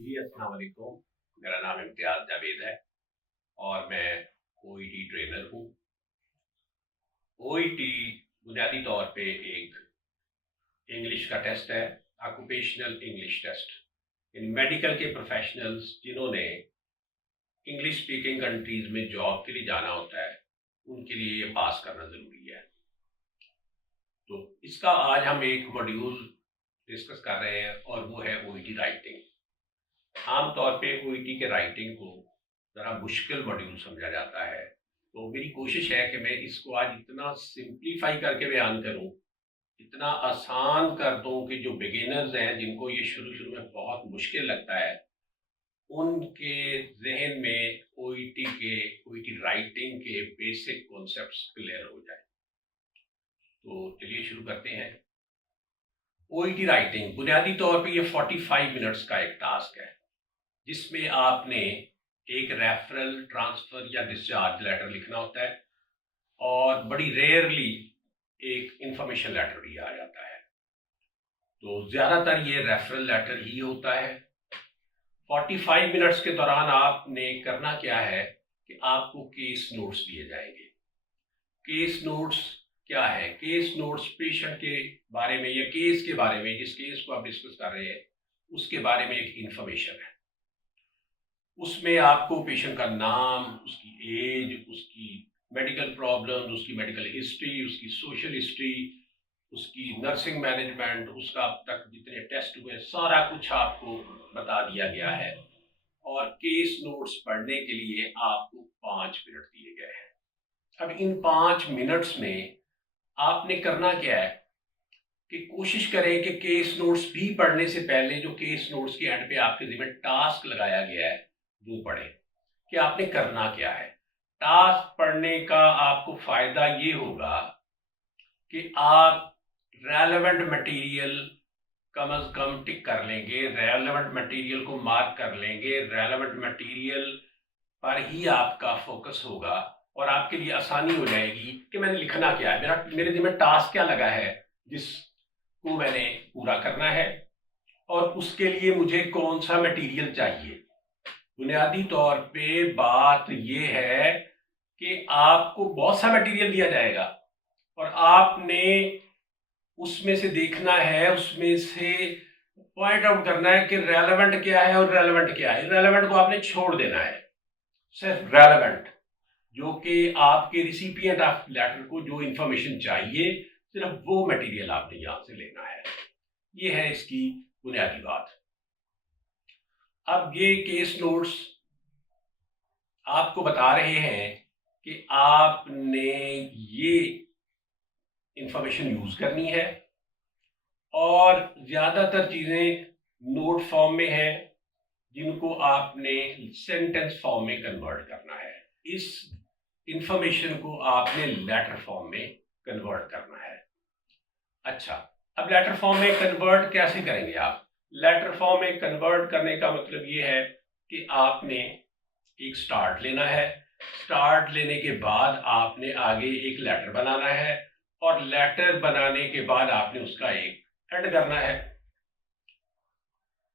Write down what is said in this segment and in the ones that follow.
जी, अस्सलाम वालेकुम। मेरा नाम इम्तियाज़ जावेद है और मैं ओईटी ट्रेनर हूँ। ओईटी बुनियादी तौर पे एक इंग्लिश का टेस्ट है, ऑक्यूपेशनल इंग्लिश टेस्ट। इन मेडिकल के प्रोफेशनल्स जिन्होंने इंग्लिश स्पीकिंग कंट्रीज़ में जॉब के लिए जाना होता है, उनके लिए ये पास करना ज़रूरी है। तो इसका आज हम एक मॉड्यूल डिस्कस कर रहे हैं और वो है ओईटी राइटिंग। आम तौर पे ओईटी के राइटिंग को ज़रा मुश्किल मॉड्यूल समझा जाता है, तो मेरी कोशिश है कि मैं इसको आज इतना सिंप्लीफाई करके बयान करूं, इतना आसान कर दूं कि जो बिगिनर्स हैं जिनको ये शुरू शुरू में बहुत मुश्किल लगता है, उनके जहन में ओईटी राइटिंग के बेसिक कॉन्सेप्ट्स क्लियर हो जाए। तो चलिए शुरू करते हैं। ओईटी राइटिंग बुनियादी तौर पे ये 45 मिनट्स का एक टास्क है, जिसमें आपने एक रेफरल, ट्रांसफर या डिस्चार्ज लेटर लिखना होता है और बड़ी रेयरली एक इंफॉर्मेशन लेटर भी आ जाता है। तो ज़्यादातर ये रेफरल लेटर ही होता है। 45 मिनट्स के दौरान आपने करना क्या है कि आपको केस नोट्स दिए जाएंगे। केस नोट्स क्या है? केस नोट्स पेशेंट के बारे में या केस के बारे में, जिस केस को आप डिस्कस कर रहे हैं उसके बारे में एक इंफॉर्मेशन है। उसमें आपको पेशेंट का नाम, उसकी एज, उसकी मेडिकल प्रॉब्लम, उसकी मेडिकल हिस्ट्री, उसकी सोशल हिस्ट्री, उसकी नर्सिंग मैनेजमेंट, उसका अब तक जितने टेस्ट हुए, सारा कुछ आपको बता दिया गया है। और केस नोट्स पढ़ने के लिए आपको 5 मिनट दिए गए हैं। अब इन 5 मिनट्स में आपने करना क्या है कि कोशिश करें कि केस नोट्स भी पढ़ने से पहले जो केस नोट्स के एंड पे आपके जिम्मे टास्क लगाया गया है वो पढ़ें कि आपने करना क्या है। टास्क पढ़ने का आपको फायदा ये होगा कि आप रेलेवेंट मटेरियल कम अज कम टिक कर लेंगे, रेलेवेंट मटेरियल को मार्क कर लेंगे, रेलेवेंट मटेरियल पर ही आपका फोकस होगा और आपके लिए आसानी हो जाएगी कि मैंने लिखना क्या है, मेरे जिम्मे टास्क क्या लगा है जिसको मैंने पूरा करना है और उसके लिए मुझे कौन सा मटेरियल चाहिए। बुनियादी तौर पे बात ये है कि आपको बहुत सा मटेरियल दिया जाएगा और आपने उसमें से देखना है, उसमें से पॉइंट आउट करना है कि रेलेवेंट क्या है और रेलेवेंट क्या है। रेलेवेंट को आपने छोड़ देना है, सिर्फ रेलेवेंट जो कि आपके रिसिपिएंट ऑफ लेटर को जो इंफॉर्मेशन चाहिए, सिर्फ वो मटेरियल आपने यहां से लेना है। ये है इसकी बुनियादी बात। अब ये केस नोट्स आपको बता रहे हैं कि आपने ये इंफॉर्मेशन यूज करनी है और ज्यादातर चीजें नोट फॉर्म में है जिनको आपने सेंटेंस फॉर्म में कन्वर्ट करना है। इस इंफॉर्मेशन को आपने लेटर फॉर्म में कन्वर्ट करना है। अच्छा, अब लेटर फॉर्म में कन्वर्ट कैसे करेंगे आप? लेटर फॉर्म में कन्वर्ट करने का मतलब ये है कि आपने एक स्टार्ट लेना है, स्टार्ट लेने के बाद आपने आगे एक लेटर बनाना है और लेटर बनाने के बाद आपने उसका एक एड करना है।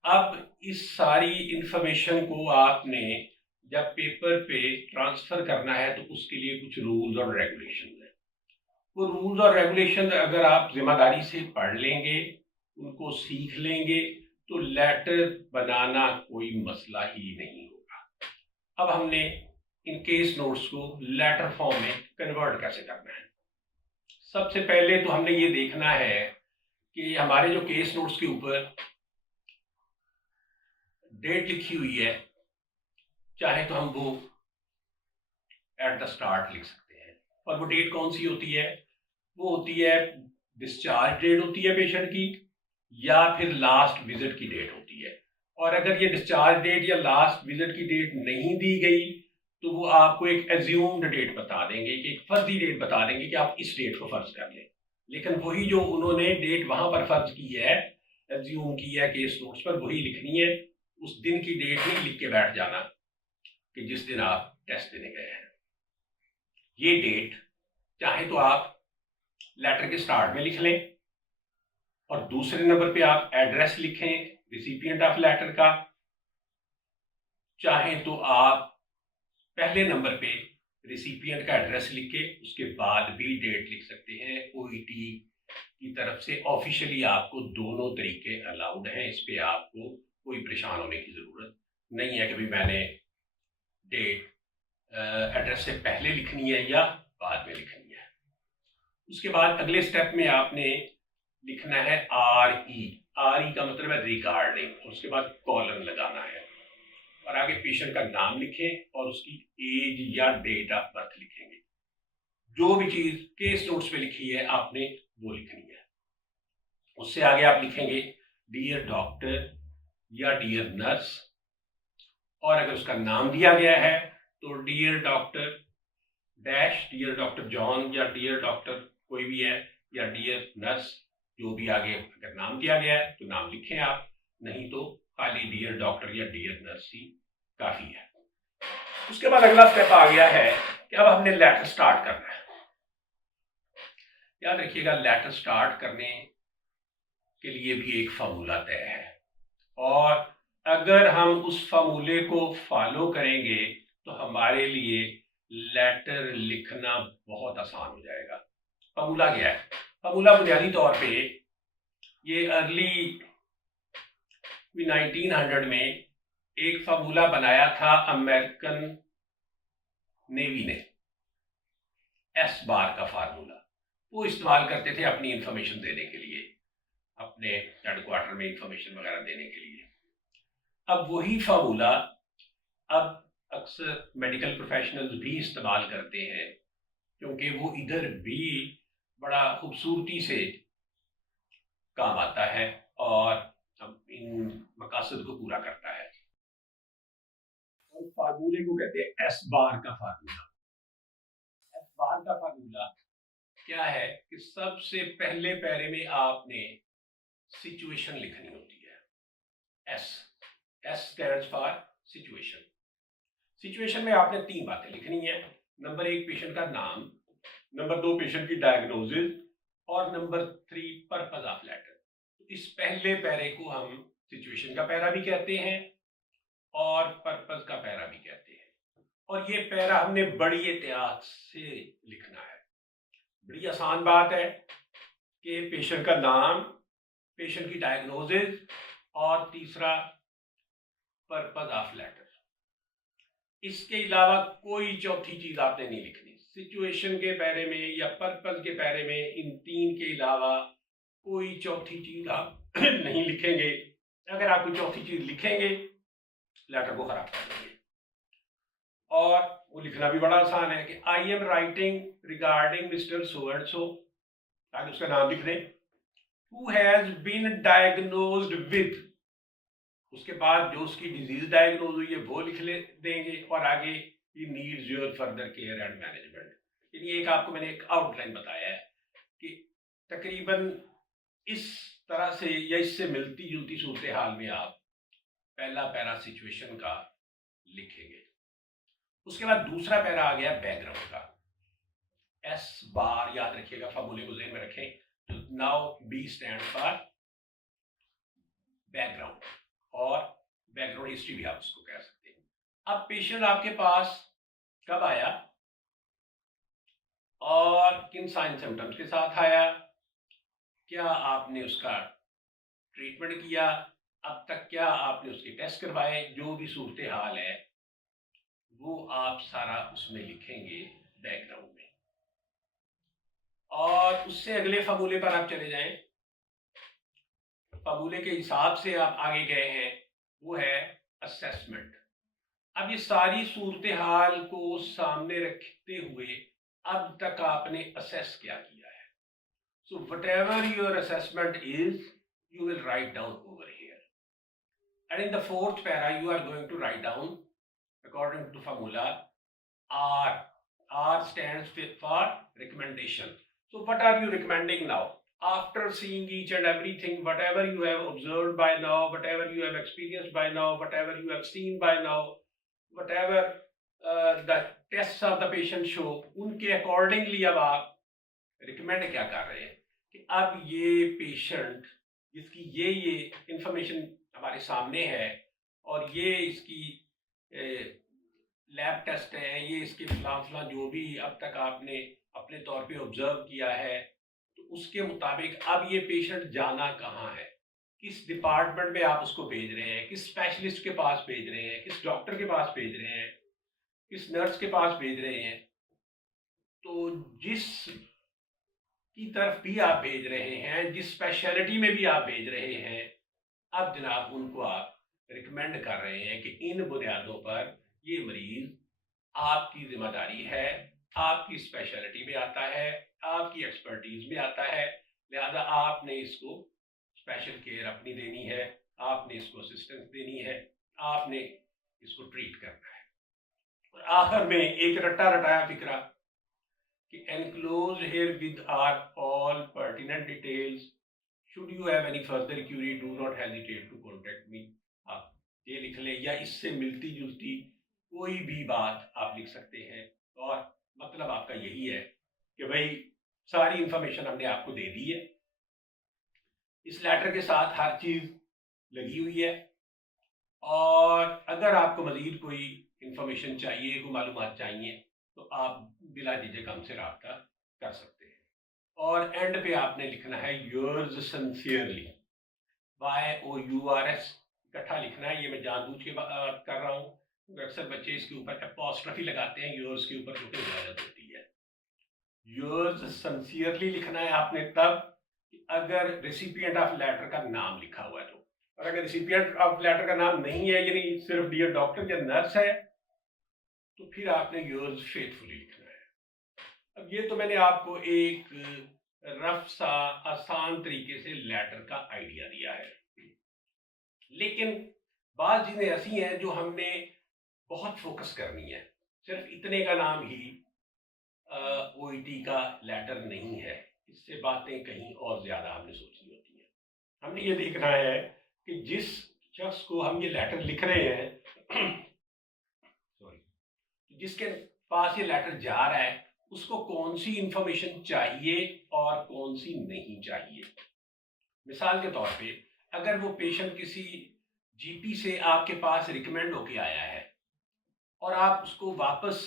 अब इस सारी इंफॉर्मेशन को आपने जब पेपर पे ट्रांसफर करना है तो उसके लिए कुछ रूल्स और रेगुलेशन है। वो रूल्स और रेगुलेशन अगर आप जिम्मेदारी से पढ़ लेंगे, उनको सीख लेंगे, तो लेटर बनाना कोई मसला ही नहीं होगा। अब हमने इन केस नोट्स को लेटर फॉर्म में कन्वर्ट कैसे करना है। सबसे पहले तो हमने ये देखना है कि हमारे जो केस नोट्स के ऊपर डेट लिखी हुई है, चाहे तो हम वो एट द स्टार्ट लिख सकते हैं। और वो डेट कौन सी होती है? वो होती है डिस्चार्ज डेट होती है पेशेंट की, या फिर लास्ट विजिट की डेट होती है। और अगर ये डिस्चार्ज डेट या लास्ट विजिट की डेट नहीं दी गई तो वो आपको एक एज्यूम्ड डेट बता देंगे, कि एक फर्जी डेट बता देंगे कि आप इस डेट को फर्ज कर लें। लेकिन वही जो उन्होंने डेट वहां पर फर्ज की है, एज्यूम की है केस नोट्स पर, वही लिखनी है। उस दिन की डेट नहीं लिख के बैठ जाना कि जिस दिन आप टेस्ट देने गए हैं। ये डेट चाहे तो आप लेटर के स्टार्ट में लिख लें और दूसरे नंबर पे आप एड्रेस लिखें रिसिपिएंट ऑफ लेटर का, चाहें तो आप पहले नंबर पे रिसिपिएंट का एड्रेस लिख के उसके बाद भी डेट लिख सकते हैं। ओईटी की तरफ से ऑफिशियली आपको दोनों तरीके अलाउड हैं, इस पे आपको कोई परेशान होने की ज़रूरत नहीं है कि भाई मैंने डेट एड्रेस से पहले लिखनी है या बाद में लिखनी है। उसके बाद अगले स्टेप में आपने लिखना है RE। RE का मतलब है रिगार्डिंग, और उसके बाद कॉलन लगाना है और आगे पेशेंट का नाम लिखें और उसकी एज या डेट ऑफ बर्थ लिखेंगे। जो भी चीज़ केस नोट्स पे लिखी है आपने वो लिखनी है। उससे आगे आप लिखेंगे डियर डॉक्टर या डियर नर्स, और अगर उसका नाम दिया गया है तो dear doctor dash, dear doctor John या डियर डॉक्टर कोई भी है, या डियर नर्स, जो भी आगे अगर नाम दिया गया है तो नाम लिखें आप, नहीं तो खाली डियर डॉक्टर या डियर नर्स ही काफ़ी है। उसके बाद अगला स्टेप आ गया है कि अब हमने लेटर स्टार्ट करना है। याद रखिएगा, लेटर स्टार्ट करने के लिए भी एक फार्मूला तय है, और अगर हम उस फार्मूले को फॉलो करेंगे तो हमारे लिए लेटर लिखना बहुत आसान हो जाएगा। फार्मूला क्या है? फार्मूला बुनियादी तौर पे ये अर्ली 1900 में एक फार्मूला बनाया था अमेरिकन नेवी ने, एस बार का फार्मूला। वो इस्तेमाल करते थे अपनी इंफॉर्मेशन देने के लिए, अपने हेडक्वार्टर में इंफॉर्मेशन वगैरह देने के लिए। अब वही फार्मूला अब अक्सर मेडिकल प्रोफेशनल्स भी इस्तेमाल करते हैं, क्योंकि वो इधर भी बड़ा खूबसूरती से काम आता है और इन मकासद को पूरा करता है। और फार्मूले को कहते हैं एस बार का फार्मूला। एस बार का फार्मूला क्या है कि सबसे पहले पैरे में आपने सिचुएशन लिखनी होती है। S stands for situation. Situation में आपने 3 बातें लिखनी है। नंबर 1 पेशेंट का नाम, नंबर 2 पेशेंट की डायग्नोसिस, और नंबर 3 पर्पस ऑफ लेटर। इस पहले पैरे को हम सिचुएशन का पैरा भी कहते हैं और पर्पस का पैरा भी कहते हैं। और ये पैरा हमने बड़ी एहतियात से लिखना है। बड़ी आसान बात है कि पेशेंट का नाम, पेशेंट की डायग्नोसिस, और तीसरा पर्पस ऑफ लेटर। इसके अलावा कोई चौथी चीज आपने नहीं लिखनी। सिचुएशन के पैरे में या पर्पस के पैरे में इन 3 के अलावा कोई चौथी चीज आप नहीं लिखेंगे। अगर आप कोई चौथी चीज लिखेंगे लेटर को खराब कर देंगे। और वो लिखना भी बड़ा आसान है कि I am writing regarding mister so and so, ताकि उसका नाम लिख दें। Who has been diagnosed with, उसके बाद जो उसकी डिजीज डायग्नोज हुई है वो लिख ले देंगे, और आगे he needs your further care and management. यानी एक आपको मैंने एक आउटलाइन बताया है कि तकरीबन इस तरह से या इससे मिलती जुलती सूरत हाल में आप पहला पैरा सिचुएशन का लिखेंगे। उसके बाद दूसरा पैरा आ गया बैकग्राउंड का। एस बार याद रखिएगा, फार्मूले को ज़हन में रखें। तो now B stand for background, और बैकग्राउंड हिस्ट्री भी आप उसको कह सकते हैं। अब पेशेंट आपके पास कब आया और किन साइन सिम्टम्स के साथ आया, क्या आपने उसका ट्रीटमेंट किया, अब तक क्या आपने उसके टेस्ट करवाए, जो भी सूरत हाल है वो आप सारा उसमें लिखेंगे बैकग्राउंड में। और उससे अगले फार्मूले पर आप चले जाएं। फार्मूले के हिसाब से आप आगे गए हैं, वो है असेसमेंट। अब ये सारी सूरत हाल को सामने रखते हुए अब तक आपने असेस क्या किया है। So what ever your assessment is, you will write down over here, and in the 4th para you are going to write down according to formula R. R stands for recommendation. So what are you recommending now? After seeing each and everything, whatever you have observed by now, whatever you have experienced by now, whatever you have seen by now, whatever the tests of the patient show, उनके accordingly अब आप recommend क्या कर रहे हैं कि अब ये patient जिसकी ये इंफॉर्मेशन हमारे सामने है और ये इसकी लैब टेस्ट है, ये इसके फलां जो भी अब तक आपने अपने तौर पे ऑब्जर्व किया है, तो उसके मुताबिक अब ये पेशेंट जाना कहाँ है, किस डिपार्टमेंट में आप उसको भेज रहे हैं, किस स्पेशलिस्ट के पास भेज रहे हैं, किस डॉक्टर के पास भेज रहे हैं, किस नर्स के पास भेज रहे हैं। तो जिस की तरफ भी आप भेज रहे हैं, जिस स्पेशलिटी में भी आप भेज रहे हैं, अब जनाब उनको आप रिकमेंड कर रहे हैं कि इन बुनियादों पर ये मरीज आपकी जिम्मेदारी है, आपकी स्पेशलिटी में आता है, आपकी एक्सपर्टीज में आता है, लिहाजा आपने इसको स्पेशल केयर अपनी देनी है, आपने इसको असिस्टेंस देनी है, आपने इसको ट्रीट करना है। और आखिर में एक रट्टा रटाया फिक्रा कि enclosed here with are all pertinent details. Should you have any further query, do not hesitate to contact me. आप ये लिख लें या इससे मिलती जुलती कोई भी बात आप लिख सकते हैं, और मतलब आपका यही है कि भाई सारी इंफॉर्मेशन हमने आपको दे दी है, इस लेटर के साथ हर चीज़ लगी हुई है, और अगर आपको मज़ीद कोई इंफॉर्मेशन चाहिए, कोई मालूमात चाहिए, तो आप बिला झिझक हमसे रब्ता कर सकते हैं। और एंड पे आपने लिखना है योर्स सिंसियरली, YOURS इकट्ठा लिखना है। ये मैं जानबूझ के बात कर रहा हूँ, अक्सर बच्चे इसके ऊपर अपॉस्ट्रफी लगाते हैं योर्स के ऊपर, जो इजाजत होती है। योर्स सिंसियरली लिखना है आपने तब कि अगर रिसिपिएंट ऑफ लेटर का नाम लिखा हुआ है तो, और अगर रिसिपिएंट ऑफ लेटर का नाम नहीं है, यानी सिर्फ डियर डॉक्टर या नर्स है, तो फिर आपने योर्स फेथफुली लिखना है। अब ये तो मैंने आपको एक रफ सा आसान तरीके से लेटर का आइडिया दिया है, लेकिन बात चीजें ऐसी हैं जो हमने बहुत फोकस करनी है। सिर्फ इतने का नाम ही OET का लेटर नहीं है, इससे बातें कहीं और ज्यादा हमने सोचनी होती हैं। हमने ये देखना है कि जिस शख्स को हम ये लेटर लिख रहे हैं सॉरी, जिसके पास ये लेटर जा रहा है, उसको कौन सी इंफॉर्मेशन चाहिए और कौन सी नहीं चाहिए। मिसाल के तौर पे अगर वो पेशेंट किसी GP से आपके पास रिकमेंड होके आया है और आप उसको वापस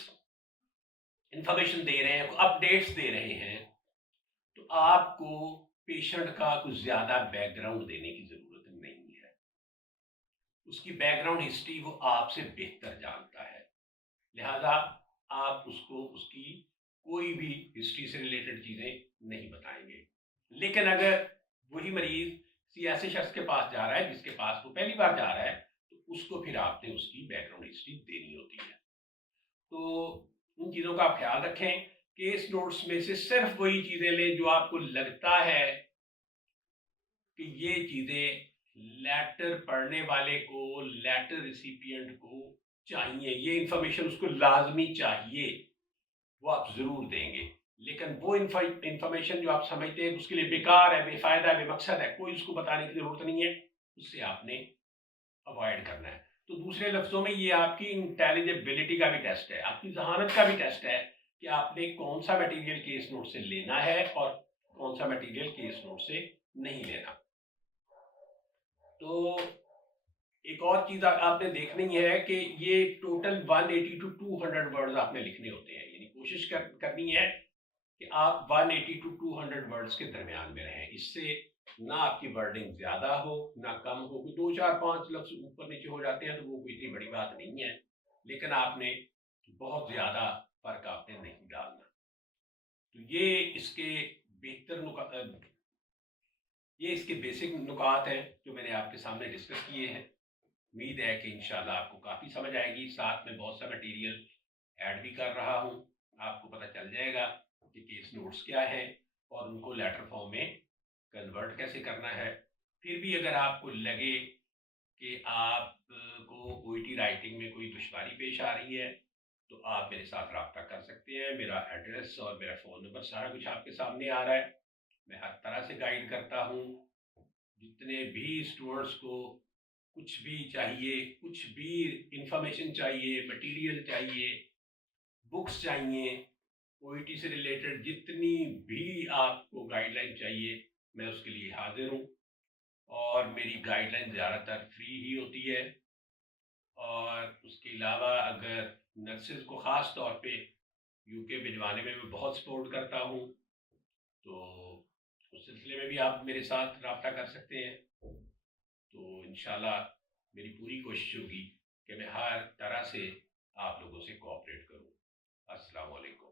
इंफॉर्मेशन दे रहे हैं, अपडेट्स दे रहे हैं, तो आपको पेशेंट का कुछ ज़्यादा बैकग्राउंड देने की ज़रूरत नहीं है। उसकी बैकग्राउंड हिस्ट्री वो आपसे बेहतर जानता है, लिहाजा आप उसको उसकी कोई भी हिस्ट्री से रिलेटेड चीज़ें नहीं बताएंगे। लेकिन अगर वही मरीज किसी ऐसे शख्स के पास जा रहा है जिसके पास वो पहली बार जा रहा है, तो उसको फिर आपने उसकी बैकग्राउंड हिस्ट्री देनी होती है। तो उन चीज़ों का आप ख्याल रखें। केस नोट्स में से सिर्फ वही चीज़ें लें जो आपको लगता है कि ये चीज़ें लेटर पढ़ने वाले को, लेटर रिसिपिएंट को चाहिए, ये इंफॉर्मेशन उसको लाजमी चाहिए, वो आप ज़रूर देंगे। लेकिन वो इंफॉर्मेशन जो आप समझते हैं उसके लिए बेकार है, बेफायदा है, बेमकसद है, कोई उसको बताने की ज़रूरत नहीं है, उससे आपने अवॉइड करना है। तो दूसरे लफ्ज़ों में ये आपकी इंटेलिजिबिलिटी का भी टेस्ट है, आपकी जहानत का भी टेस्ट है कि आपने कौन सा मटेरियल केस नोट से लेना है और कौन सा मटेरियल केस नोट से नहीं लेना। तो एक और चीज़ आपने देखनी है कि ये टोटल 180 टू 200 वर्ड्स आपने लिखने होते हैं, यानी कोशिश करनी है कि आप 180 टू 200 वर्ड्स के दरमियान में रहें। इससे ना आपकी वर्डिंग ज़्यादा हो ना कम हो, कोई 2 4 5 लफ्ज़ ऊपर नीचे हो जाते हैं तो वो कोई इतनी बड़ी बात नहीं है, लेकिन आपने बहुत ज़्यादा फ़र्क आपने नहीं डालना। तो ये इसके बेसिक नुकात हैं जो मैंने आपके सामने डिस्कस किए हैं। उम्मीद है कि इंशाल्लाह आपको काफ़ी समझ आएगी। साथ में बहुत सा मटेरियल ऐड भी कर रहा हूँ, आपको पता चल जाएगा कि केस नोट्स क्या है और उनको लेटर फॉर्म में कन्वर्ट कैसे करना है। फिर भी अगर आपको लगे कि आपको OET राइटिंग में कोई दुश्वारी पेश आ रही है, तो आप मेरे साथ रब्ता कर सकते हैं। मेरा एड्रेस और मेरा फ़ोन नंबर सारा कुछ आपके सामने आ रहा है। मैं हर तरह से गाइड करता हूँ। जितने भी स्टूडेंट्स को कुछ भी चाहिए, कुछ भी इंफॉर्मेशन चाहिए, मटेरियल चाहिए, बुक्स चाहिए, OET से रिलेटेड जितनी भी आपको गाइडलाइन चाहिए, मैं उसके लिए हाजिर हूँ। और मेरी गाइडलाइन ज़्यादातर फ्री ही होती है और उसके अलावा अगर नर्सेज को ख़ास तौर पे यूके भिजवाने में मैं बहुत सपोर्ट करता हूँ, तो उस सिलसिले में भी आप मेरे साथ रब्ता कर सकते हैं। तो इंशाल्लाह मेरी पूरी कोशिश होगी कि मैं हर तरह से आप लोगों से कोऑपरेट करूँ। अस्सलाम वालेकुम।